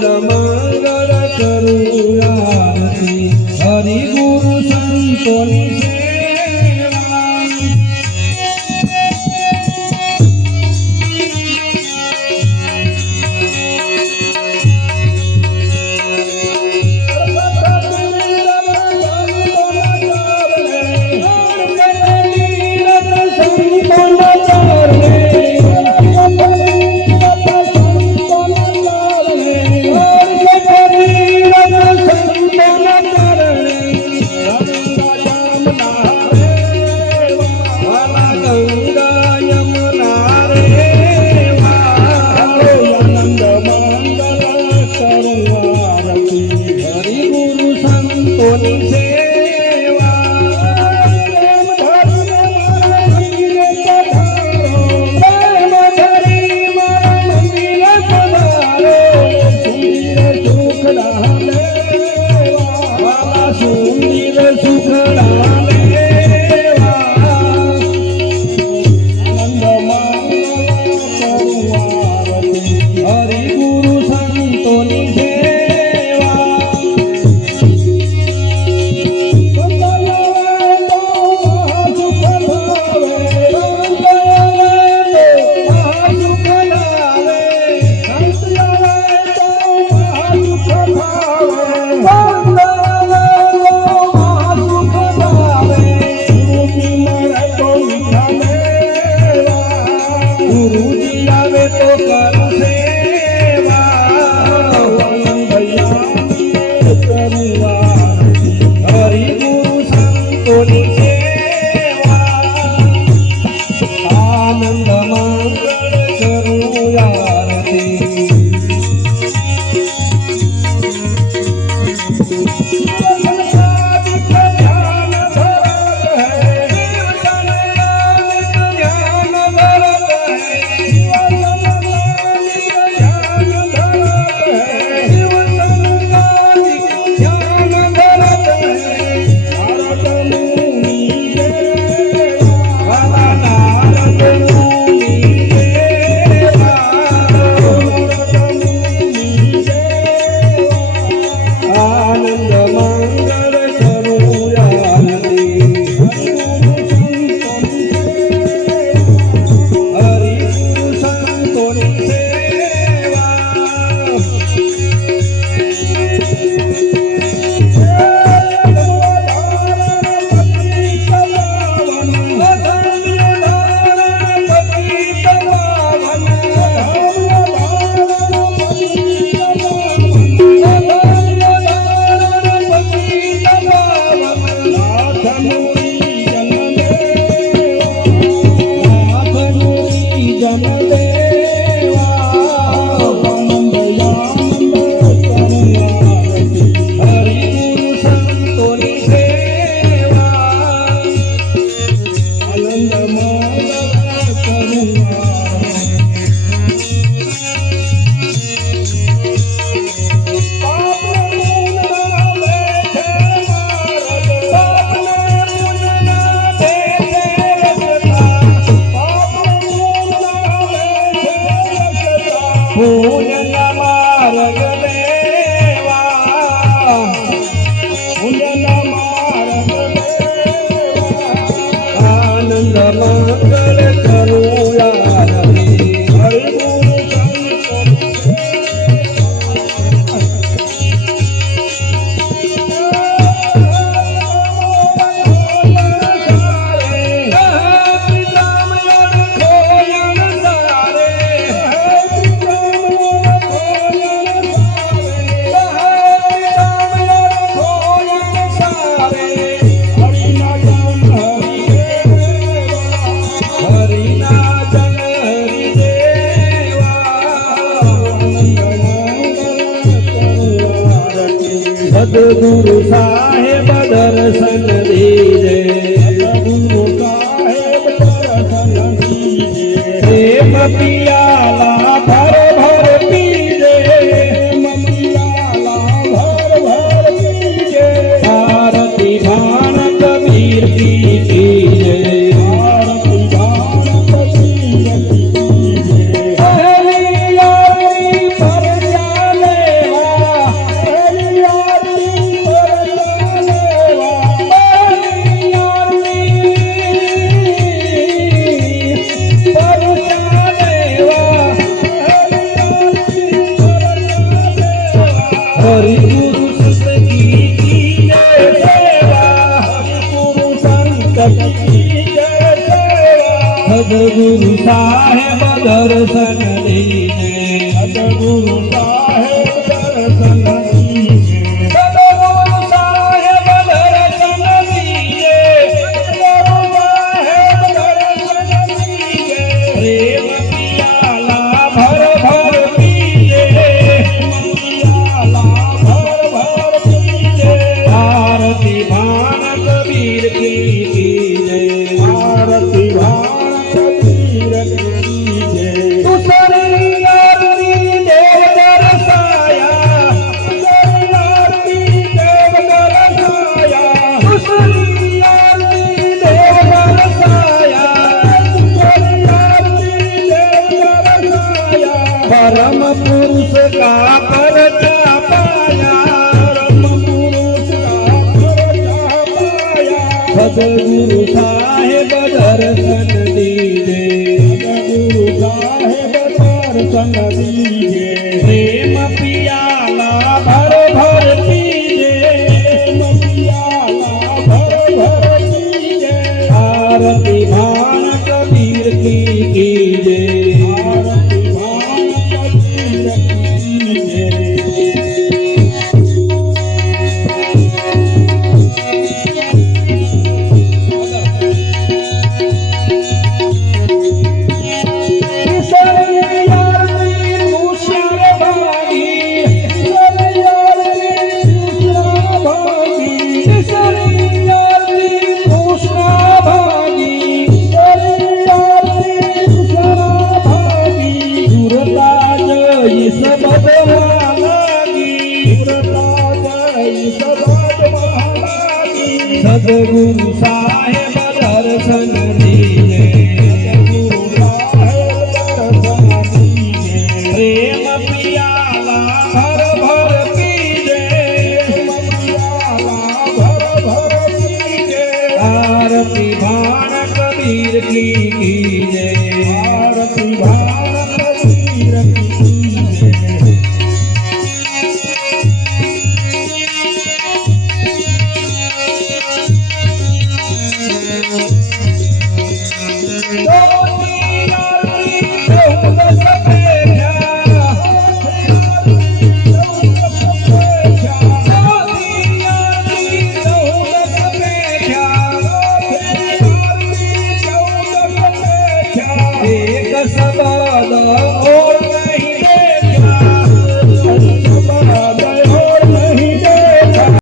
મંગળ કરું આરતી હરિ ગુરુ સંતોની સેવા सदगुरु साहेब दर्शन दीजे, सदगुरु साहेब दर्शन दीजे। प्रेम पियाला भर भर पीजे, पियाला भर भर पीजे। आरती भान कबीर की कीजे, आरती भान कबीर की कीजे। पहली आरती पर जाने દર્શન દીજે સદગુરુ સાહેબ દર્શન દીજે સદગુરુ સાહેબ દર્શન દીજે સદગુરુ સાહેબ દર્શન દીજે પ્રેમ પિયાલા ભર ભર પીજે પિયાલા ભર ભર પીજે આરતી ભાન કબીર કી કીજે આરતી ભાણ કબીર કી જય તુસરી આરતી દેવ દર્શાયા આરતી દેવ દર્શાયા તુસરી આરતી દેવ દર્શાયા આરતી દેવ દર્શાયા પરમ પુરુષ કા પરચા પાયા પરમ પુરુષ કા પરચા પાયા સદગુરુ સાહેબ દર્શન દીજે સદગુરુ સાહેબ દર્શન દીજે પ્રેમ પિયાલા ભર ભર પીજે પિયાલા ભર ભર પીજે આરતી ભાન કબીર કી કીજે આરતી ભાણ કબીર કી જય સદગુરુ